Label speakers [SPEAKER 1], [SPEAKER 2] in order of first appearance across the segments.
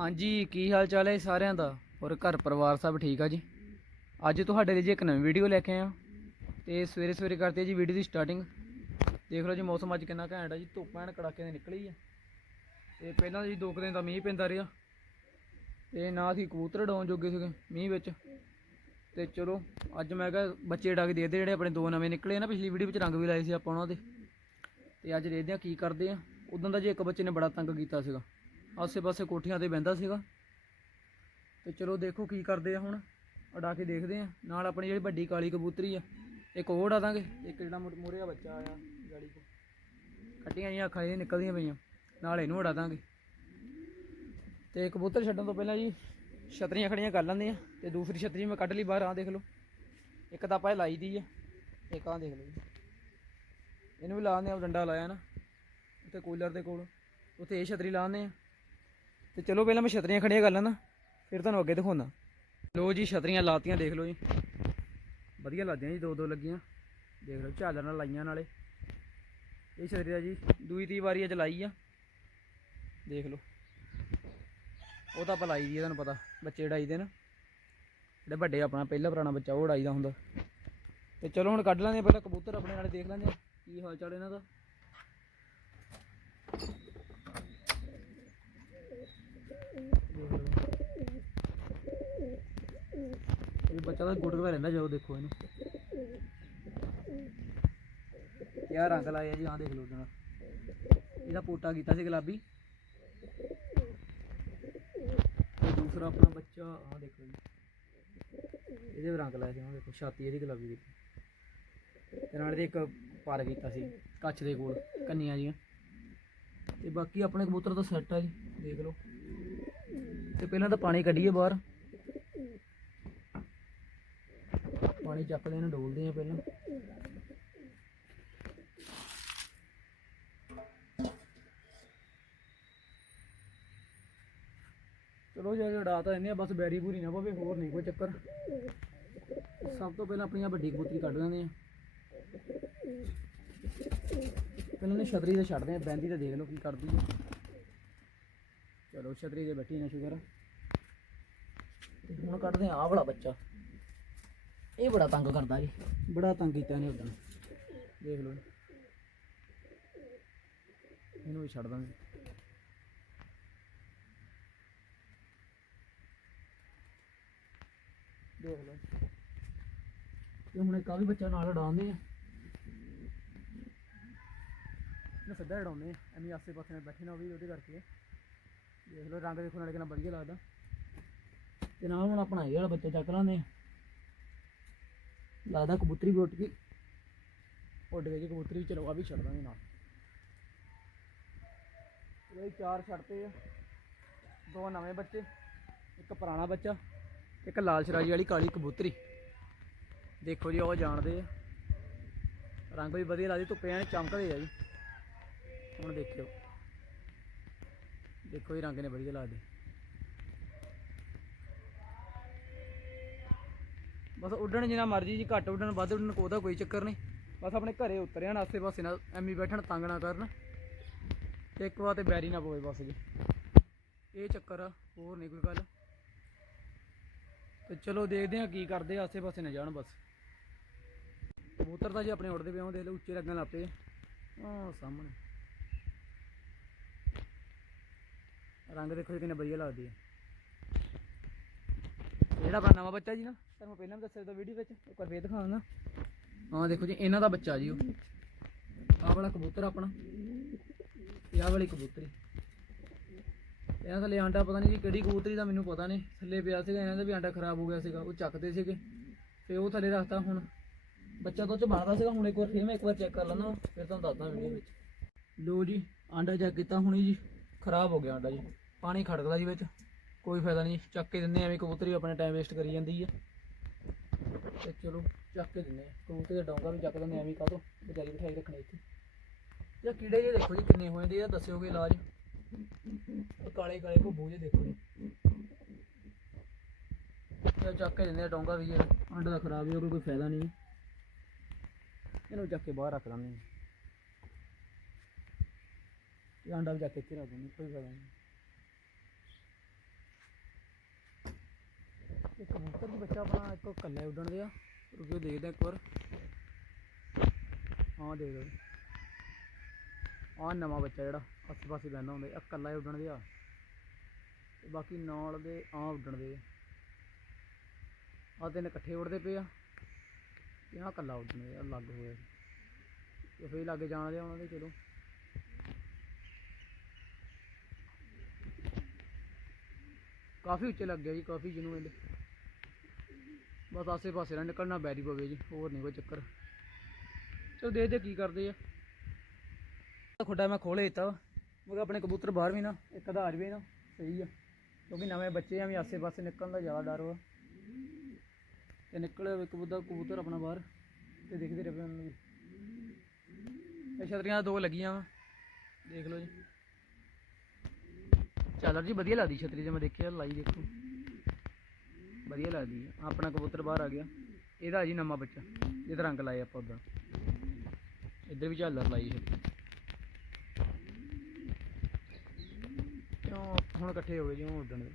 [SPEAKER 1] ਹਾਂਜੀ, ਕੀ ਹਾਲ ਚਾਲ ਹੈ ਸਾਰਿਆਂ ਦਾ? ਔਰ ਘਰ ਪਰਿਵਾਰ ਸਭ ਠੀਕ ਆ ਜੀ? ਅੱਜ ਤੁਹਾਡੇ ਲਈ ਜੀ ਇੱਕ ਨਵੀਂ ਵੀਡੀਓ ਲੈ ਕੇ ਆਇਆ। ਤੇ ਸਵੇਰੇ ਸਵੇਰੇ ਕਰਦੇ ਜੀ ਵੀਡੀਓ ਦੀ ਸਟਾਰਟਿੰਗ ਦੇਖ ਲਓ ਜੀ ਮੌਸਮ ਅੱਜ ਕਿੰਨਾ ਘੈਂਟ ਆ ਜੀ, ਧੁੱਪ ਐਨ ਕੜਾਕੇ ਦੀ ਨਿਕਲੀ ਆ। ਤੇ ਪਹਿਲਾਂ ਜੀ ਦੋ ਕੁ ਦਿਨ ਦਾ ਮੀਂਹ ਪੈਂਦਾ ਰਿਹਾ। ਤੇ ਨਾ ਅਸੀਂ ਕਬੂਤਰ ਡਾਉਣ ਜੋਗੇ ਸੀਗੇ ਮੀਂਹ ਵਿੱਚ। ਤੇ ਚਲੋ, ਅੱਜ ਮੈਂ ਕਿਹਾ ਬੱਚੇ ਡਾਕ ਦੇ ਦੇ ਜਿਹੜੇ ਆਪਣੇ ਦੋ ਨਵੇਂ ਨਿਕਲੇ ਨਾ, ਪਿਛਲੀ ਵੀਡੀਓ ਵਿੱਚ ਰੰਗ ਵੀ ਲਾਏ ਸੀ ਆਪਾਂ ਉਹਨਾਂ ਦੇ। ਤੇ ਅੱਜ ਦੇਖਦੇ ਆ ਕੀ ਕਰਦੇ ਆ। ਉਦੋਂ ਦਾ ਜੀ ਇੱਕ ਬੱਚੇ ਨੇ ਬੜਾ ਤੰਗ ਕੀਤਾ ਸੀਗਾ। ਆਸੇ-ਪਾਸੇ ਕੋਠੀਆਂ ਤੇ ਬਹਿੰਦਾ ਸੀਗਾ। ਤੇ ਚਲੋ ਦੇਖੋ ਕੀ ਕਰਦੇ ਆ ਹੁਣ। ਉਡਾ ਕੇ ਦੇਖਦੇ ਆ। ਨਾਲ ਆਪਣੀ ਜਿਹੜੀ ਵੱਡੀ ਕਾਲੀ ਕਬੂਤਰੀ ਆ, ਇੱਕ ਉਹ ਉਡਾ ਦਾਂਗੇ। ਇੱਕ ਜਿਹੜਾ ਮੋਰੇ ਬੱਚਾ ਆਇਆ ਗਾੜੀ ਕੋ। ਖੱਟੀਆਂ ਜੀਆਂ ਅੱਖਾਂ ਜਿਹੀਆਂ ਨਿਕਲਦੀਆਂ ਪਈਆਂ। ਨਾਲ ਇਹਨੂੰ ਉਡਾ ਦਾਂਗੇ। ਤੇ ਕਬੂਤਰ ਛੱਡਣ ਤੋਂ ਪਹਿਲਾਂ ਜੀ ਛਤਰੀਆਂ ਖੜੀਆਂ ਕਰ ਲੈਂਦੇ ਆ। ਤੇ ਦੂਸਰੀ ਛਤਰੀ ਮੈਂ ਕੱਢ ਲਈ ਬਾਹਰ ਆ ਦੇਖ ਲਓ। ਇੱਕ ਤਾਂ ਆਪਾਂ ਇਹ ਲਾਈ ਦੀ ਆ, ਇੱਕ ਆਹ ਦੇਖ ਲਓ ਜੀ। ਇਹਨੂੰ ਵੀ ਲਾਉਂਦੇ ਆ ਡੰਡਾ ਲਾਇਆ ਨਾ। ਉੱਥੇ ਕੂਲਰ ਦੇ ਕੋਲ। ਉੱਥੇ ਇਹ ਛਤਰੀ ਲਾਉਂਦੇ ਆ। ਤੇ ਚਲੋ ਪਹਿਲਾਂ ਮੈਂ ਛਤਰੀਆਂ ਖੜੀਆਂ ਕਰ ਲੈਣਾ ਫਿਰ ਤੁਹਾਨੂੰ ਅੱਗੇ ਦਿਖਾਉਣਾ ਲੋ ਜੀ, ਛਤਰੀਆਂ ਲਾਤੀਆਂ, ਦੇਖ ਲਓ ਜੀ। ਵਧੀਆ ਲੱਗਦੀਆਂ ਜੀ ਦੋ ਦੋ ਲੱਗੀਆਂ। ਦੇਖ ਲਓ, ਝਾਲਰ ਨਾਲ ਲਾਈਆਂ ਨਾਲੇ। ਇਹ ਛਤਰੀ ਦਾ ਜੀ, ਦੂਈ ਤੀ ਵਾਰੀ ਅੱਜ ਲਾਈ ਆ। ਦੇਖ ਲਓ। ਉਹ ਤਾਂ ਆਪਾਂ ਲਾਈ ਦੀ ਤੁਹਾਨੂੰ ਪਤਾ, ਬੱਚੇ ਉਡਾਈ ਦੇ ਨਾ। ਜਿਹੜੇ ਵੱਡੇ ਆਪਣਾ, ਪਹਿਲਾ ਪੁਰਾਣਾ ਬੱਚਾ, ਉਹ ਉਡਾਈਦਾ ਹੁੰਦਾ। ਤੇ ਚਲੋ ਹੁਣ ਕੱਢ ਲੈਂਦੇ ਪਹਿਲਾਂ ਕਬੂਤਰ ਆਪਣੇ ਨਾਲੇ ਦੇਖ ਲੈਂਦੇ ਆ ਕੀ ਹਾਲ ਚਾਲ ਇਹਨਾਂ ਦਾ ਦੇਖ ਲਓ। ਇਹ ਬੱਚਾ ਤਾਂ ਗੁੱਟਦਾ ਰਹਿੰਦਾ ਜਦੋਂ ਦੇਖੋ ਇਹਨੂੰ। ਯਾਰ ਰੰਗ ਲਾਇਆ ਜੀ, ਆਹ ਦੇਖ ਲਓ ਜਣਾ ਇਹਦਾ ਪੋਟਾ ਕੀਤਾ ਸੀ ਗੁਲਾਬੀ। ਤੇ ਦੂਸਰਾ ਆਪਣਾ ਬੱਚਾ, ਆਹ ਦੇਖੋ ਜੀ। ਇਹਦੇ ਰੰਗ ਲਾਇਆ ਸੀ, ਆਹ ਦੇਖੋ, ਛਾਤੀ ਇਹਦੀ ਗੁਲਾਬੀ ਕੀਤੀ ਤੇ ਨਾਲ ਇਹਦੇ ਇੱਕ ਪਾਰ ਕੀਤਾ ਸੀ ਕੱਚ ਦੇ ਕੋਲ, ਕੰਨੀਆਂ ਜੀਆਂ। ਤੇ ਬਾਕੀ ਆਪਣੇ ਕਬੂਤਰ ਤਾਂ ਸੈੱਟ ਆ ਜੀ, ਦੇਖ ਲਓ। ਤੇ ਪਹਿਲਾਂ ਤਾਂ ਪਾਣੀ ਕੱਢੀਏ ਬਾਹਰ। ਪਾਣੀ ਚੱਕਦੇ ਇਹਨੂੰ ਡੋਲਦੇ ਆ ਪਹਿਲਾਂ। ਚਲੋ ਜੇ ਉਡਾ ਤਾਂ ਇਹਨੇ ਬਸ ਬੈਰੀ ਬੂਰੀ ਨਾ ਪਵੇ, ਹੋਰ ਨਹੀਂ ਕੋਈ ਚੱਕਰ। ਸਭ ਤੋਂ ਪਹਿਲਾਂ ਆਪਣੀਆਂ ਵੱਡੀ ਕਬੂਤਰੀ ਕੱਢ ਲੈਂਦੇ ਆ। ਪਹਿਲਾਂ ਨੇ ਛਤਰੀ ਤੇ ਛੱਡਦੇ ਆ, ਬੈਂਦੀ ਤੇ ਦੇਖ ਲਓ ਕੀ ਕਰਦੀ ਹੈ ਚਲੋ ਛਤਰੀ ਤੇ ਬੈਠੀ ਨਾ ਸ਼ੁਕਰ ਹੁਣ ਕੱਢਦੇ ਆ ਆਹ ਵਾਲਾ ਬੱਚਾ। ਇਹ ਬੜਾ ਤੰਗ ਕਰਦਾ ਜੀ। ਬੜਾ ਤੰਗ ਕੀਤਾ ਇਹਨੇ ਉਦੋਂ। ਦੇਖ ਲਓ। ਇਹਨੂੰ ਵੀ ਛੱਡ ਦਾਂਗੇ। ਦੇਖ ਲਓ। ਤੇ ਹੁਣ ਕਾਫੀ ਆ ਵੀ ਬੱਚਾ ਨਾਲ ਉਡਾਉਂਦੇ ਆ। ਨਾ ਸਿੱਧਾ ਉਡਾਉਂਦੇ ਆ। ਐਵੇਂ ਆਸੇ ਪਾਸੇ ਨਾਲ ਬੈਠੇ ਨਾ ਉਹ ਵੀ ਉਹਦੇ ਕਰਕੇ। ਦੇਖ ਲਓ, ਰੰਗ ਦੇਖੋ ਨਾਲੇ ਕਿੰਨਾ ਵਧੀਆ ਲੱਗਦਾ। ਤੇ ਨਾਲ ਹੁਣ ਆਪਣਾ ਇਹ ਵਾਲਾ ਬੱਚਾ ਚੱਕ ਲਾਂਦੇ ਆ। ਲੱਗਦਾ ਕਬੂਤਰੀ ਵੀ ਉੱਡ ਗਈ। ਉੱਡ ਗਈ ਜੀ, ਕਬੂਤਰੀ ਚਲੋ ਆ ਵੀ ਛੱਡ ਦਾਂਗੇ ਨਾਲ। ਇਹ ਚਾਰ ਛੱਡਤੇ ਆ। ਦੋ ਨਵੇਂ ਬੱਚੇ, ਇੱਕ ਪੁਰਾਣਾ ਬੱਚਾ, ਇੱਕ ਲਾਲ ਸ਼ਰਾਜੀ ਵਾਲੀ ਕਾਲੀ ਕਬੂਤਰੀ। ਦੇਖੋ ਜੀ, ਉਹ ਜਾਣਦੇ ਆ। ਰੰਗ ਵੀ ਵਧੀਆ ਲੱਗਦੇ, ਧੁੱਪੇ ਐਨ ਚਮਕਦੇ ਆ ਜੀ। ਹੁਣ ਦੇਖਿਓ। ਦੇਖੋ ਜੀ, ਰੰਗ ਨੇ ਵਧੀਆ ਲੱਗਦੇ। ਬਸ ਉੱਡਣ ਜਿੰਨਾ ਮਰਜ਼ੀ ਜੀ, ਘੱਟ ਉੱਡਣ, ਵੱਧ ਉੱਡਣ, ਉਹਦਾ ਕੋਈ ਚੱਕਰ ਨਹੀਂ। ਬਸ ਆਪਣੇ ਘਰੇ ਉਤਰ ਜਾਣ ਆਸੇ ਪਾਸੇ ਨਾਲ ਐਵੇਂ ਬੈਠਣ, ਤੰਗ ਨਾ ਕਰਨ। ਤੇ ਇੱਕ ਵਾਰ ਤੇ ਬੈਰੀ ਨਾ ਪਵੇ ਬਸ ਜੀ। ਇਹ ਚੱਕਰ ਆ, ਹੋਰ ਨਹੀਂ ਕੋਈ ਗੱਲ। ਤੇ ਚਲੋ ਦੇਖਦੇ ਆ ਕੀ ਕਰਦੇ ਆਸੇ ਪਾਸੇ ਨਾ ਜਾਣ ਬਸ। ਕਬੂਤਰ ਤਾਂ ਜੀ ਆਪਣੇ ਉੱਡਦੇ ਪਏ ਆਉਂਦੇ ਉਹ ਉੱਚੇ ਲੱਗਣ ਲੱਗ ਪਏ ਆ। ਸਾਹਮਣੇ। ਰੰਗ ਦੇਖੋ ਜੀ, ਕਿੰਨੇ ਵਧੀਆ ਲੱਗਦੀ ਹੈ ਜਿਹੜਾ ਆਪਣਾ ਨਵਾਂ ਬੱਚਾ ਜੀ ਨਾ, ਤੁਹਾਨੂੰ ਪਹਿਲਾਂ ਵੀ ਦੱਸਿਆ ਤਾਂ ਵੀਡੀਓ ਵਿੱਚ, ਇੱਕ ਵਾਰ ਫੇਰ ਦਿਖਾਉਣਾ ਹਾਂ ਦੇਖੋ ਜੀ, ਇਹਨਾਂ ਦਾ ਬੱਚਾ ਜੀ ਉਹ। ਆਹ ਵਾਲਾ ਕਬੂਤਰ ਆਪਣਾ। ਤੇ ਆਹ ਵਾਲੀ ਕਬੂਤਰੀ। ਇਹਨਾਂ ਥੱਲੇ ਆਂਡਾ ਪਤਾ ਨਹੀਂ ਜੀ ਕਿਹੜੀ ਕਬੂਤਰੀ ਦਾ, ਮੈਨੂੰ ਪਤਾ ਨਹੀਂ। ਥੱਲੇ ਪਿਆ ਸੀਗਾ, ਇਹਨਾਂ ਦਾ ਵੀ ਆਂਡਾ ਖਰਾਬ ਹੋ ਗਿਆ ਸੀਗਾ, ਉਹ ਚੱਕਦੇ ਸੀਗੇ। ਤੇ ਉਹ ਥੱਲੇ ਰੱਖਤਾ ਹੁਣ। ਬੱਚਾ ਤਾਂ ਉਹ ਚ ਬਣਦਾ ਸੀਗਾ, ਹੁਣ ਇੱਕ ਵਾਰ ਫੇਰ ਮੈਂ ਇੱਕ ਵਾਰ ਚੈੱਕ ਕਰ ਲੈਣਾ ਫਿਰ ਤੁਹਾਨੂੰ ਦੱਸਦਾ ਵੀਡੀਓ ਵਿੱਚ। ਲੋ ਜੀ, ਆਂਡਾ ਚੈੱਕ ਕੀਤਾ ਹੁਣੀ ਜੀ। ਖਰਾਬ ਹੋ ਗਿਆ ਆਂਡਾ ਜੀ। ਪਾਣੀ ਖੜਕਦਾ ਜੀ ਵਿੱਚ। ਕੋਈ ਫਾਇਦਾ ਨਹੀਂ, ਚੱਕ ਕੇ ਦਿੰਦੇ ਐਵੇਂ ਕਬੂਤਰੀ ਆਪਣੇ ਟਾਈਮ ਵੇਸਟ ਕਰੀ ਜਾਂਦੀ ਹੈ ਤੇ ਚਲੋ, ਚੱਕ ਕੇ ਦਿੰਦੇ ਕਬੂਤਰ ਦਾ ਡੋਂਗਾ ਵੀ ਚੱਕ ਦਿੰਦੇ ਐਵੇਂ ਕਾਹਤੋਂ? ਵਿਚਾਰੀ ਬਿਠਾਈ ਰੱਖਣੀ ਇੱਥੇ। ਜਾਂ ਕੀੜੇ ਜੇ ਦੇਖੋ ਜੀ, ਕਿੰਨੇ ਹੋਏ ਦੇ ਆ ਦੱਸਿਓਗੇ ਇਲਾਜ। ਕਾਲੇ ਕਾਲੇ ਭੁੱਬੂ ਜੇ ਦੇਖੋ ਜੀ। ਇਹ ਚੱਕ ਕੇ ਦਿੰਦੇ ਆ ਡੋਂਗਾ ਵੀ ਯਾਰ ਆਂਡਾ ਦਾ ਖਰਾਬ ਹੀ ਹੋ ਕੋਈ ਫਾਇਦਾ ਨਹੀਂ। ਇਹਨੂੰ ਚੱਕ ਕੇ ਬਾਹਰ ਰੱਖ ਦਿੰਦੇ ਇਹ ਆਂਡਾ ਵੀ ਚੱਕ ਕੇ ਇੱਥੇ ਰੱਖ ਦਿੰਦੇ ਕੋਈ ਫਾਇਦਾ ਨਹੀਂ। ਕਬੂਤਰ ਦੀ ਬੱਚਾ ਆਪਣਾ, ਇੱਕ ਕੱਲਾ ਉੱਡਣ ਦੇ ਆ ਰੁਕਿਓ ਦੇਖਦੇ ਇੱਕ ਵਾਰ। ਹਾਂ ਦੇਖ ਲਓ ਆ ਨਵਾਂ ਬੱਚਾ ਜਿਹੜਾ ਆਸੇ ਪਾਸੇ ਬੈਠਾ ਹੁੰਦਾ ਇਹ ਕੱਲਾ ਉੱਡਣ ਦੇ ਆ ਤੇ ਬਾਕੀ ਨਾਲ ਦੇ ਆ ਉੱਡਣ ਦੇ। ਆ ਤਿੰਨ ਇਕੱਠੇ ਉੱਡਦੇ ਪਏ ਆ। ਤੇ ਆ ਕੱਲਾ ਉੱਡਣ ਦੇ ਅਲੱਗ ਹੋਇਆ ਤੇ ਫੇਰ ਲੱਗੇ ਜਾਣ ਦੇ ਉਹਨਾਂ ਦੇ, ਚਲੋ। ਕਾਫੀ ਉੱਚੇ ਲੱਗ ਗਿਆ ਜੀ, ਕਾਫੀ ਜਿਹਨੂੰ ਇਹਦੇ ਬਸ ਆਸੇ ਪਾਸੇ ਨਾ ਨਿਕਲਣਾ ਬੈਰੀ ਪਵੇ ਜੀ, ਹੋਰ ਨਹੀਂ ਕੋਈ ਚੱਕਰ। ਚਲੋ ਦੇਖਦੇ ਕੀ ਕਰਦੇ ਆ। ਖੁੱਡਾ ਮੈਂ ਖੋਲੇ ਦਿੱਤਾ ਵਾ। ਮੈਂ ਕਿਹਾ ਆਪਣੇ ਕਬੂਤਰ ਬਾਹਰ ਵੀ ਨਾ, ਇੱਕ ਆਧਾਰ ਵੀ ਨਾ, ਸਹੀ ਆ। ਕਿਉਂਕਿ ਨਵੇਂ ਬੱਚੇ ਆ, ਵੀ ਆਸੇ ਪਾਸੇ ਨਿਕਲਣ ਦਾ ਜ਼ਿਆਦਾ ਡਰ ਵਾ। ਤੇ ਇੱਕ ਬੁੱਧਾ ਕਬੂਤਰ ਆਪਣਾ ਬਾਹਰ, ਤੇ ਦੇਖਦੇ ਰਹੇ ਉਹਨਾਂ ਨੂੰ ਇਹ ਛਤਰੀਆਂ ਦੋ ਲੱਗੀਆਂ ਵਾ। ਦੇਖ ਲਓ ਜੀ। ਚਾਲਰ ਜੀ ਵਧੀਆ ਲੱਗਦੀ ਛਤਰੀ, ਜੇ ਮੈਂ ਦੇਖਿਆ, ਲਾਈ ਦੇਖੋ। ਵਧੀਆ ਲੱਗਦੀ ਹੈ ਆਪਣਾ ਕਬੂਤਰ ਬਾਹਰ ਆ ਗਿਆ। ਇਹਦਾ ਜੀ ਨਵਾਂ ਬੱਚਾ। ਇਹਦਾ ਰੰਗ ਲਾਇਆ ਆਪਾਂ ਉਦਾਂ। ਇੱਧਰ ਵੀ ਝਾਲਰ ਲਾਈ ਹੈ ਕਿਉਂ? ਹੁਣ ਇਕੱਠੇ ਹੋ ਗਏ ਜਿਉਂ ਉੱਡਣ ਦੇ।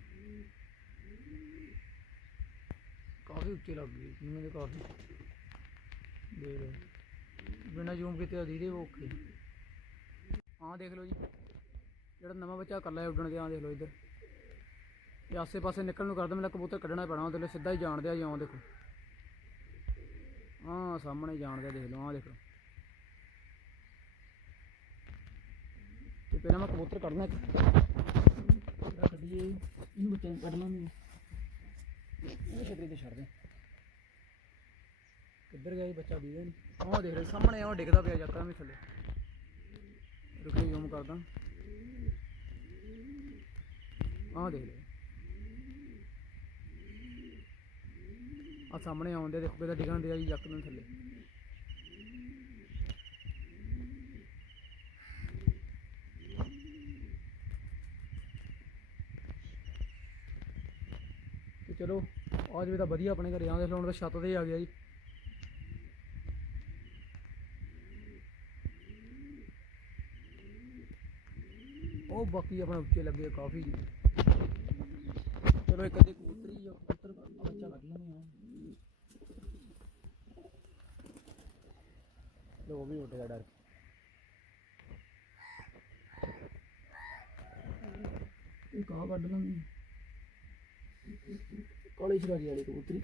[SPEAKER 1] ਕਾਫੀ ਉੱਚੇ ਲੱਗ ਗਏ। ਮੈਨੂੰ ਦੇ ਕਾਫੀ ਦੇਖ ਲਓ। ਬਿਨਾਂ ਜ਼ੂਮ ਕੀਤੇ ਆ ਦੀਦੇ ਔਖੇ। ਆਹ ਦੇਖ ਲਓ ਜੀ। ਜਿਹੜਾ ਨਵਾਂ ਬੱਚਾ ਇਕੱਲਾ ਉੱਡਣ ਦੇ ਆਹ ਦੇਖ ਲਓ ਇੱਧਰ। ਇਹ ਆਸੇ ਪਾਸੇ ਨਿਕਲਣ ਨੂੰ ਕਰਦਾ ਮੈਨੂੰ ਕਬੂਤਰ ਕੱਢਣਾ ਪੈਣਾ ਉਹਦੇ ਲਈ ਸਿੱਧਾ ਹੀ ਜਾਣ ਦਿਆ ਜਿਉਂ ਦੇਖੋ। ਆਹ ਸਾਹਮਣੇ ਜਾਣ ਦਿਆ ਦੇਖ ਲਓ ਆਹ ਦੇਖੋ। ਤੇ ਪਹਿਲਾਂ ਮੈਂ ਕਬੂਤਰ ਕੱਢਣਾ ਕੱਢੀਏ। ਇਹਨੂੰ ਬੱਚੇ ਕੱਢ ਲਾਂਗੇ ਇਹ ਛਤਰੀ ਤੇ ਛੱਡ ਦੇ। ਕਿੱਧਰ ਗਿਆ ਇਹ ਬੱਚਾ ਦੀਦਾ ਨਹੀਂ ਆਹ ਦੇਖ ਰਹੇ ਸਾਹਮਣੇ ਆਹ ਡਿੱਗਦਾ ਪਿਆ ਜੱਕਾ ਵੀ ਥੱਲੇ। ਰੁਕੇ ਜ਼ੂਮ ਕਰਦਾ। ਆਹ ਦੇਖ ਲਓ। ਆ ਸਾਹਮਣੇ ਆਉਂਦੇ ਦੇਖੋ ਕਿਦਾਂ ਡਿੱਗਣ ਦਿਆ ਜੀ ਜੱਕ ਥੱਲੇ। ਤੇ ਚਲੋ ਅੱਜ ਵੀ ਤਾਂ ਵਧੀਆ ਆਪਣੇ ਘਰੇ ਆਉਂਦੇ ਹੁਣ ਤਾਂ ਛੱਤ ਤੇ ਆ ਗਿਆ ਜੀ। ਉਹ ਬਾਕੀ ਆਪਣੇ ਉੱਚੇ ਲੱਗੇ ਕਾਫੀ ਜੀ। ਚਲੋ ਇੱਕ ਅੱਧੇ ਕਬੂਤਰੀ ਜਾਂ ਕਬੂਤਰ ਬੱਚਾ ਕੱਢ ਲੈਣੇ ਆ ਉਹ ਵੀ ਉੱਡ ਗਿਆ ਡਰ ਕੇ। ਇਹ ਕਾ ਕੱਢ ਲਾਂਗੇ ਕਾਲੀ ਸ਼ਰਾਰੀ ਵਾਲੀ ਕਬੂਤਰੀ।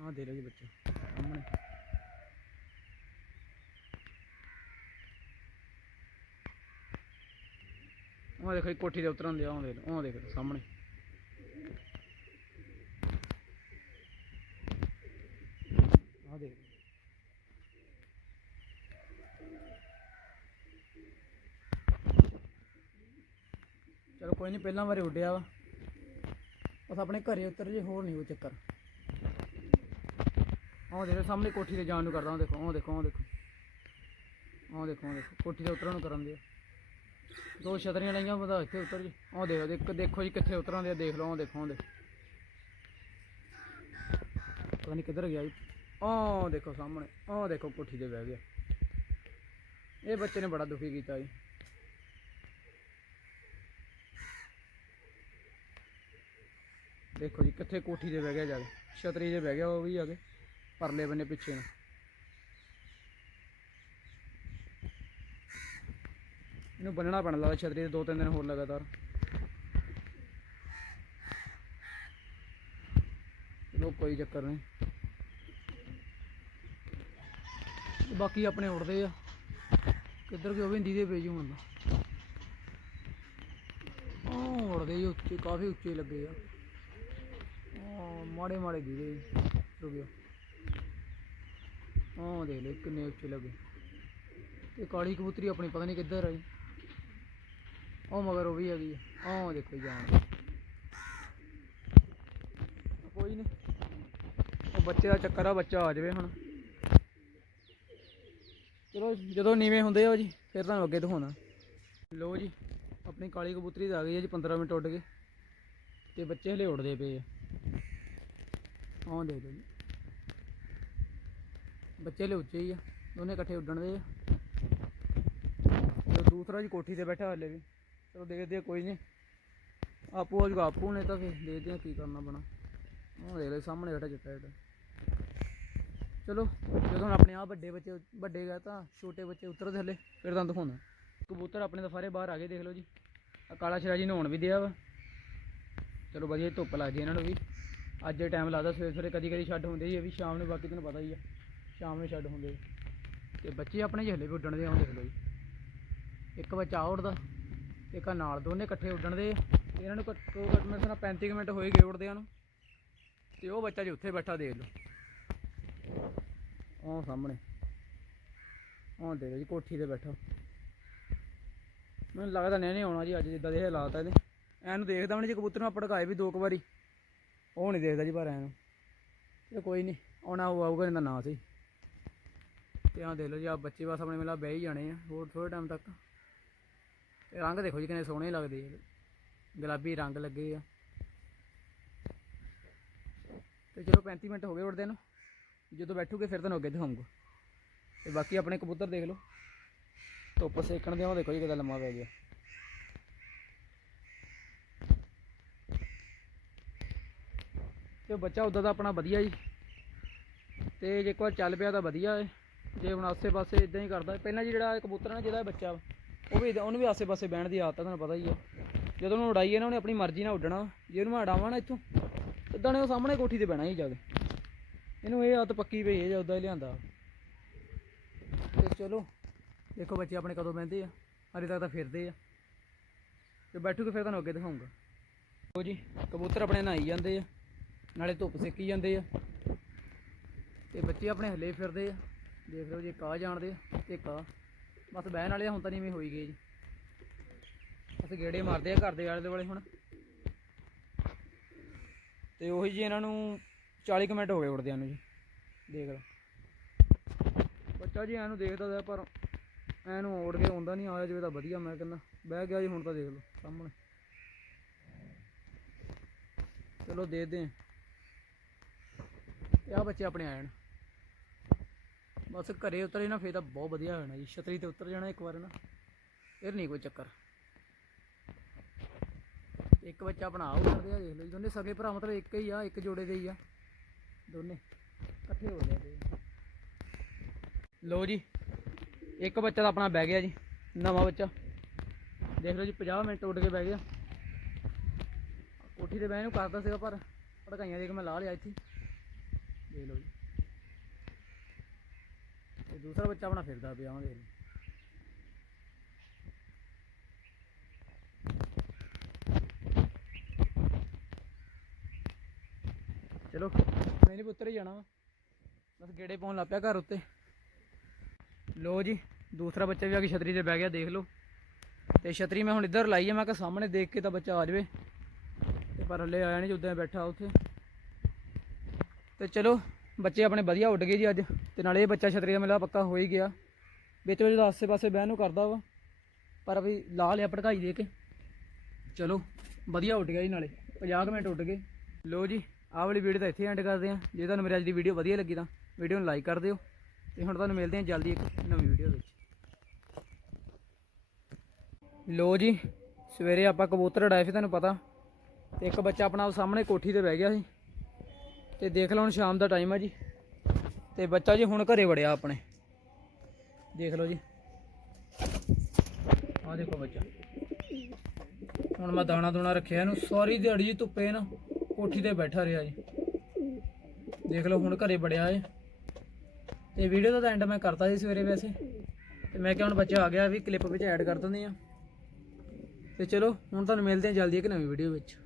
[SPEAKER 1] ਆਹ ਦੇ ਲਓ ਜੀ ਬੱਚਾ ਸਾਹਮਣੇ। ਉਹ ਦੇਖੋ ਜੀ ਕੋਠੀ ਦੇ ਉਤਰਨ ਦੇ ਆਹ ਦੇਖ ਲਓ ਉਹ ਸਾਹਮਣੇ। ਆਹ ਦੇਖ। ਚਲੋ ਕੋਈ ਨਹੀਂ ਪਹਿਲਾਂ ਵਾਰੀ ਉੱਡਿਆ ਵਾ। ਬਸ ਆਪਣੇ ਘਰੇ ਉਤਰ ਜੇ, ਹੋਰ ਨਹੀਂ ਉਹ ਚੱਕਰ। ਆਹ ਦੇਖੋ, ਸਾਹਮਣੇ ਕੋਠੀ ਤੇ ਜਾਣ ਨੂੰ ਕਰਦਾ, ਉਹ ਦੇਖੋ ਉਹ ਦੇਖੋ ਉਹ ਦੇਖੋ। ਉਹ ਦੇਖੋ ਉਹ ਦੇਖੋ, ਕੋਠੀ ਤੇ ਉਤਰਨ ਨੂੰ ਕਰਨ ਦੇ ਦੋ ਛਤਰੀਆਂ ਲਾਈਆਂ ਬੰਦਾ ਇੱਥੇ ਉਤਰ ਜੇ। ਉਹ ਦੇਖੋ ਦੇਖ ਦੇਖੋ ਜੀ ਕਿੱਥੇ ਉਤਰਾਂ ਆ, ਦੇਖ ਲਓ ਉਹ ਦੇਖੋ ਉਹ ਪਤਾ ਨਹੀਂ ਕਿੱਧਰ ਗਿਆ ਜੀ। ਉਹ ਦੇਖੋ ਸਾਹਮਣੇ ਉਹ ਦੇਖੋ ਕੋਠੀ ਤੇ ਬਹਿ ਗਿਆ। ਇਹ ਬੱਚੇ ਨੇ ਬੜਾ ਦੁਖੀ ਕੀਤਾ ਜੀ। ਦੇਖੋ ਜੀ ਕਿੱਥੇ ਕੋਠੀ ਤੇ ਬਹਿ ਗਿਆ ਜਾ ਕੇ ਛਤਰੀ 'ਤੇ ਬਹਿ ਗਿਆ ਉਹ ਵੀ ਆ ਕੇ ਪਰਲੇ ਬੰਨੇ ਪਿੱਛੇ ਨੂੰ। ਇਹਨੂੰ ਬੰਨਣਾ ਪੈਣਾ ਲੱਗਦਾ ਛਤਰੀ ਦੇ ਦੋ ਤਿੰਨ ਦਿਨ ਹੋਰ ਲਗਾਤਾਰ। ਚਲੋ ਕੋਈ ਚੱਕਰ ਨਹੀਂ। ਬਾਕੀ ਆਪਣੇ ਉੜਦੇ ਆ। ਕਿੱਧਰ ਕਿ ਉਹ ਵੀ ਹਿੰਦੀ ਦੇ ਪੇਜ ਹੁਣ ਦਾ। ਉਹ ਉੜਦੇ ਜੀ ਉੱਚੇ, ਕਾਫੀ ਉੱਚੇ ਲੱਗੇ ਆ। ਮਾੜੇ ਮਾੜੇ ਦੀਦੇ ਰੁਕਿਓ ਉਹ ਦੇਖ ਲਓ ਕਿੰਨੇ ਉੱਚੇ ਲੱਗੇ। ਤੇ ਕਾਲੀ ਕਬੂਤਰੀ ਆਪਣੀ ਪਤਾ ਨਹੀਂ ਕਿੱਧਰ ਆਈ। ਉਹ ਮਗਰ ਉਹ ਵੀ ਹੈਗੀ ਆ। ਉਹ ਦੇਖੋ ਜਾਣ ਕੋਈ ਨਹੀਂ ਉਹ ਬੱਚੇ ਦਾ ਚੱਕਰ ਆ ਬੱਚਾ ਆ ਜਾਵੇ ਹੁਣ। ਚਲੋ, ਜਦੋਂ ਨੀਵੇਂ ਹੁੰਦੇ ਆ ਜੀ, ਫਿਰ ਤੁਹਾਨੂੰ ਅੱਗੇ ਦਿਖਾਉਣਾ। ਲੋ ਜੀ, ਆਪਣੀ ਕਾਲੀ ਕਬੂਤਰੀ ਤਾਂ ਆ ਗਈ ਹੈ ਜੀ 15 ਮਿੰਟ ਉੱਡ ਕੇ ਤੇ ਬੱਚੇ ਹਲੇ ਉੱਡਦੇ ਪਏ ਆ। ਆਹ ਦੇਖ ਲਓ ਜੀ। ਬੱਚੇ ਹਲੇ ਉੱਚੇ ਹੀ ਆ। ਦੋਨੇ ਇਕੱਠੇ ਉੱਡਣ ਦੇ ਆ। ਦੂਸਰਾ ਜੀ ਕੋਠੀ ਤੇ ਬੈਠਾ ਹਲੇ ਵੀ। ਚਲੋ ਦੇਖਦੇ ਆ, ਕੋਈ ਨਹੀਂ ਆਪੂ ਹੋ ਜੂਗਾ ਆਪੂ ਨੇ ਤਾਂ ਫਿਰ ਦੇਖਦੇ ਆ ਕੀ ਕਰਨਾ ਬਣਾ ਉਹ ਦੇਖ ਲੈ, ਸਾਹਮਣੇ ਬੈਠਾ ਚਿੱਟਾ ਚਿੱਟਾ ਚਲੋ, ਜਦੋਂ ਹੁਣ ਆਪਣੇ ਆ ਵੱਡੇ ਬੱਚੇ, ਵੱਡੇ ਗਏ ਤਾਂ ਛੋਟੇ ਬੱਚੇ ਉਤਰਦੇ ਥੱਲੇ, ਫਿਰ ਤੁਹਾਨੂੰ ਦਿਖਾਉਣਾ ਕਬੂਤਰ ਆਪਣੇ ਤਾਂ ਸਾਰੇ ਬਾਹਰ ਆ ਗਏ, ਦੇਖ ਲਓ ਜੀ। ਆ ਕਾਲਾ ਸ਼ਰਾ ਜੀ ਨਹਾਉਣ ਵੀ ਦਿਆ ਵਾ। ਚਲੋ ਵਧੀਆ ਜੀ ਧੁੱਪ ਲੱਗਦੀ ਇਹਨਾਂ ਨੂੰ ਵੀ। ਅੱਜ ਟਾਈਮ ਲੱਗਦਾ ਸਵੇਰੇ ਸਵੇਰੇ ਕਦੀ ਕਦੀ ਛੱਡ ਹੁੰਦੇ ਜੀ ਇਹ ਵੀ ਸ਼ਾਮ ਨੂੰ, ਬਾਕੀ ਤੁਹਾਨੂੰ ਪਤਾ ਹੀ ਆ। ਸ਼ਾਮ ਨੂੰ ਛੱਡ ਹੁੰਦੇ ਤੇ ਬੱਚੇ ਆਪਣੇ ਜਿਹਲੇ ਵੀ ਉੱਡਣ ਦੇ ਆਉਂ ਦੇਖ ਲਓ ਜੀ। ਇੱਕ ਬੱਚਾ ਆਹ ਉੱਡਦਾ। ਇੱਕ ਆਹ ਨਾਲ ਦੋਨੇ ਇਕੱਠੇ ਉੱਡਣ ਦੇ। ਇਹਨਾਂ ਨੂੰ ਘੱਟੋ ਘੱਟ ਮੇਰੇ ਨਾਲ 35 ਕੁ ਮਿੰਟ ਹੋਏ ਗਏ ਉੱਡਦਿਆਂ ਨੂੰ। ਤੇ ਉਹ ਬੱਚਾ ਜੀ ਉੱਥੇ ਬੈਠਾ ਦੇਖ ਲਓ। ਉਹ ਸਾਹਮਣੇ। ਉਹ ਦੇਖ ਲਓ ਜੀ, ਕੋਠੀ ਤੇ ਬੈਠਾ। ਮੈਨੂੰ ਲੱਗਦਾ ਨਹੀਂ ਨਹੀਂ ਆਉਣਾ ਜੀ ਅੱਜ, ਜਿੱਦਾਂ ਦੇ ਹਾਲਾਤ ਆ ਇਹਦੇ। ਐਨੂੰ ਦੇਖਦਾ ਹੁਣ ਜੀ, ਕਬੂਤਰ ਨੂੰ ਪੜਕਾਏ ਵੀ ਦੋ ਕੁ ਵਾਰੀ। ਉਹ ਨਹੀਂ ਦੇਖਦਾ ਜੀ ਪਰ ਐਨੂੰ ਤੇ ਕੋਈ ਨਹੀਂ, ਆਉਣਾ ਉਹ ਆਊਗਾ, ਇਹਦਾ ਨਾਂ ਸੀ ਤੇ ਆਹ ਦੇਖ ਲਓ ਜੀ ਆ ਬੱਚੇ ਬਸ ਆਪਣੇ ਮੇਲਾ ਬਹਿ ਹੀ ਜਾਣੇ ਆ, ਹੋਰ ਥੋੜੇ ਟਾਈਮ ਤੱਕ। ਰੰਗ ਦੇਖੋ ਜੀ ਕਿੰਨੇ ਸੋਹਣੇ ਲੱਗਦੇ ਆ। ਗੁਲਾਬੀ ਰੰਗ ਲੱਗੇ ਆ। ਤੇ ਚਲੋ 35 ਮਿੰਟ ਹੋ ਗਏ ਉੱਡਦੇ ਨੂੰ। ਜਦੋਂ ਬੈਠੂਗੇ ਫਿਰ ਤੁਹਾਨੂੰ ਅੱਗੇ ਦਿਖਾਉਂਗਾ। ਤੇ ਬਾਕੀ ਆਪਣੇ ਕਬੂਤਰ ਦੇਖ ਲਓ। ਧੁੱਪ ਸੇਕਣ ਦੇ ਉਹ ਦੇਖੋ ਜੀ ਕਿਦਾਂ ਲੰਮਾ ਪੈ ਗਿਆ। ਤੇ ਬੱਚਾ ਉਦਾਂ ਦਾ ਆਪਣਾ ਵਧੀਆ ਜੀ। ਤੇ ਜੇ ਇੱਕ ਵਾਰ ਚੱਲ ਪਿਆ ਤਾਂ ਵਧੀਆ ਹੈ ਜੇ ਹੁਣ ਆਸੇ-ਪਾਸੇ ਇਦਾਂ ਹੀ ਕਰਦਾ। ਪਹਿਲਾਂ ਜੀ ਜਿਹੜਾ ਕਬੂਤਰ ਨਾ ਜਿਹਦਾ ਬੱਚਾ ਉਹ ਵੀ ਉਹਨੂੰ ਵੀ ਆਸੇ-ਪਾਸੇ ਬਹਿਣ ਦੀ ਆਦਤ ਆ, ਤੁਹਾਨੂੰ ਪਤਾ ਹੀ ਆ। ਜਦੋਂ ਉਹਨੂੰ ਉਡਾਈਏ ਨਾ, ਉਹਨੇ ਆਪਣੀ ਮਰਜ਼ੀ ਨਾਲ ਉੱਡਣਾ। ਜੇ ਉਹਨੂੰ ਮੈਂ ਉਡਾਵਾਂ ਨਾ ਇੱਥੋਂ ਇਦਾਂ ਨੇ ਉਹ ਸਾਹਮਣੇ ਕੋਠੀ ਤੇ ਬਹਿਣਾ ਹੀ ਜਾ ਕੇ। ਇਹਨੂੰ ਇਹ ਆਦਤ ਪੱਕੀ ਪਈ ਹੈ ਜਾਂ ਜਦੋਂ ਹੀ ਲਿਆਂਦਾ। ਤੇ ਚਲੋ, ਦੇਖੋ ਬੱਚੇ ਆਪਣੇ ਕਦੋਂ ਬਹਿੰਦੇ ਆ। ਹਾਲੇ ਤੱਕ ਤਾਂ ਫਿਰਦੇ ਆ। ਤੇ ਬੈਠੂਗੇ, ਫਿਰ ਤੁਹਾਨੂੰ ਅੱਗੇ ਦਿਖਾਉਂਗਾ। ਲਓ ਜੀ, ਕਬੂਤਰ ਆਪਣੇ ਨਹਾਈ ਜਾਂਦੇ ਆ। ਨਾਲੇ ਧੁੱਪ ਸੇਕੀ ਜਾਂਦੇ ਆ। ਤੇ ਬੱਚੇ ਆਪਣੇ ਹਲੇ ਫਿਰਦੇ ਆ। ਦੇਖ ਲਓ ਜੀ ਕਾ ਜਾਣਦੇ ਆ ਤੇ ਕਾ ਬਸ ਬਹਿਣ ਵਾਲੇ ਹੁਣ ਤਾਂ ਨਹੀਂ ਹੋਈ ਗਏ ਜੀ। ਬਸ ਗੇੜੇ ਮਾਰਦੇ ਆ ਘਰ ਦੇ ਆਲੇ ਦੁਆਲੇ ਹੁਣ। ਤੇ ਉਹੀ ਜੀ ਇਹਨਾਂ ਨੂੰ 40 ਕੁ ਮਿੰਟ ਹੋ ਗਏ ਉੜਦਿਆਂ ਨੂੰ ਜੀ, ਦੇਖ ਲਓ। ਬੱਚਾ ਜੀ ਐਨੂੰ ਦੇਖਦਾ ਤਾਂ ਪਰ ਐਨੂੰ ਉੜ ਕੇ ਆਉਂਦਾ ਨਹੀਂ ਆਇਆ ਜਿਵੇਂ ਤਾਂ ਵਧੀਆ, ਮੈਂ ਕਹਿੰਦਾ, ਬਹਿ ਗਿਆ ਜੀ, ਹੁਣ ਤਾਂ ਦੇਖ ਲਓ, ਸਾਹਮਣੇ। ਚਲੋ ਦੇਖਦੇ ਹਾਂ ਤੇ ਆ ਬੱਚੇ ਆਪਣੇ ਆਏ ਨੇ। ਬਸ ਘਰੇ ਉਤਰੇ ਨਾ, ਫੇਰ ਤਾਂ ਬਹੁਤ ਵਧੀਆ ਹੋਣਾ ਜੀ। ਛਤਰੀ ਤੇ ਉਤਰ ਜਾਣਾ ਇੱਕ ਵਾਰ ਨਾ, ਫਿਰ ਨਹੀਂ ਕੋਈ ਚੱਕਰ। ਇੱਕ ਬੱਚਾ ਆਪਣਾ ਆਉ ਕਰਦੇ ਆ, ਦੇਖ ਲਓ ਜੀ। ਦੋਨੇ ਸਗੇ ਭਰਾ ਮਤਲਬ ਇੱਕ ਹੀ ਆ, ਇੱਕ ਜੋੜੇ ਦੇ ਹੀ ਆ। ਦੋਨੇ ਇਕੱਠੇ ਹੋ ਜਾਂਦੇ ਲਓ ਜੀ, ਇੱਕ ਬੱਚਾ ਤਾਂ ਆਪਣਾ ਬਹਿ ਗਿਆ ਜੀ, ਨਵਾਂ ਬੱਚਾ। ਦੇਖ ਲਓ ਜੀ 50 ਮਿੰਟ ਉੱਡ ਕੇ ਬਹਿ ਗਿਆ। ਕੋਠੀ ਤੇ ਬਹਿ ਨੂੰ ਕਰਦਾ ਸੀਗਾ, ਪਰ ਭੜਕਾਈਆਂ ਦੇ ਕੇ ਮੈਂ ਲਾ ਲਿਆ ਇੱਥੇ। ਦੇਖ ਲਓ ਜੀ। ਤੇ ਦੂਸਰਾ ਬੱਚਾ ਆਪਣਾ ਫਿਰਦਾ ਪਿਆ ਉਹ ਚਲੋ, ਮੈਂ ਨਹੀਂ ਪੁੱਤਰ ਹੀ ਜਾਣਾ ਵਾ। ਬਸ ਗੇੜੇ ਪਾਉਣ ਲੱਗ ਪਿਆ ਘਰ ਉੱਤੇ। ਲੋ ਜੀ, ਦੂਸਰਾ ਬੱਚਾ ਵੀ ਆ ਕੇ ਛਤਰੀ ਤੇ ਬਹਿ ਗਿਆ, ਦੇਖ ਲਓ। ਤੇ ਛਤਰੀ ਮੈਂ ਹੁਣ ਇੱਧਰ ਲਾਈ ਹੈ ਮੈਂ ਕਿਹਾ ਸਾਹਮਣੇ ਦੇਖ ਕੇ ਤਾਂ ਬੱਚਾ ਆ ਜਾਵੇ। ਤੇ ਪਰ ਹਲੇ ਆਇਆ ਨਹੀਂ ਜਦੋਂ ਬੈਠਾ ਉੱਥੇ। ਤੇ ਚਲੋ, ਬੱਚੇ ਆਪਣੇ ਵਧੀਆ ਉੱਡ ਗਏ ਜੀ ਅੱਜ। ਤੇ ਨਾਲੇ ਇਹ ਬੱਚਾ ਛਤਰੀ ਦਾ ਮੇਲਾ ਪੱਕਾ ਹੋ ਹੀ ਗਿਆ। ਵਿੱਚ ਵਿੱਚ ਤਾਂ ਆਸੇ-ਪਾਸੇ ਬਹਿਣ ਨੂੰ ਕਰਦਾ ਵਾ, ਪਰ ਵੀ ਲਾ ਲਿਆ, ਭੜਕਾਈ ਦੇ ਕੇ। ਚਲੋ, ਵਧੀਆ ਉੱਡ ਗਿਆ ਜੀ ਨਾਲੇ 50 ਕੁ ਮਿੰਟ ਉੱਡ ਗਏ। ਲੋ ਜੀ, ਆਹ ਵਾਲੀ ਵੀਡੀਓ ਤਾਂ ਇੱਥੇ ਐਂਡ ਕਰਦੇ ਹਾਂ। ਜੇ ਤੁਹਾਨੂੰ ਮੇਰੀ ਅੱਜ ਦੀ ਵੀਡੀਓ ਵਧੀਆ ਲੱਗੀ ਤਾਂ ਵੀਡੀਓ ਨੂੰ ਲਾਈਕ ਕਰ ਦਿਓ। ਤੇ ਹੁਣ ਤੁਹਾਨੂੰ ਮਿਲਦੇ ਹਾਂ ਜਲਦੀ ਇੱਕ ਨਵੀਂ ਵੀਡੀਓ ਵਿੱਚ। ਲੋ ਜੀ, ਸਵੇਰੇ ਆਪਾਂ ਕਬੂਤਰ ਉਡਾਏ ਸੀ, ਤੁਹਾਨੂੰ ਪਤਾ। ਤੇ ਇੱਕ ਬੱਚਾ ਆਪਣਾ ਉਹ ਸਾਹਮਣੇ ਕੋਠੀ ਤੇ ਬਹਿ ਗਿਆ ਸੀ। ਤੇ ਦੇਖ ਲਓ ਹੁਣ ਸ਼ਾਮ ਦਾ ਟਾਈਮ ਆ ਜੀ। ਤੇ ਬੱਚਾ ਜੀ ਹੁਣ ਘਰੇ ਵੜਿਆ ਆਪਣੇ। ਦੇਖ ਲਓ ਜੀ। ਆਹ ਦੇਖੋ ਬੱਚਾ। ਹੁਣ ਮੈਂ ਦਾਣਾ ਦੂਣਾ ਰੱਖਿਆ ਇਹਨੂੰ। ਸਾਰੀ ਦਿਹਾੜੀ ਜੀ ਧੁੱਪੇ ਨਾ ਕੋਠੀ ਤੇ ਬੈਠਾ ਰਿਹਾ ਜੀ। ਦੇਖ ਲਓ ਹੁਣ ਘਰੇ ਵੜਿਆ ਏ ਤੇ ਵੀਡੀਓ ਦਾ ਤਾਂ ਐਂਡ ਮੈਂ ਕਰਤਾ ਜੀ ਸਵੇਰੇ ਵੈਸੇ। ਤੇ ਮੈਂ ਕਿਹਾ ਹੁਣ ਬੱਚਾ ਆ ਗਿਆ, ਵੀ ਕਲਿੱਪ ਵਿੱਚ ਐਡ ਕਰ ਦਿੰਦੇ ਆ ਤੇ ਚਲੋ, ਹੁਣ ਤੁਹਾਨੂੰ ਮਿਲਦੇ ਹਾਂ ਜਲਦੀ ਇੱਕ ਨਵੀਂ ਵੀਡੀਓ ਵਿੱਚ।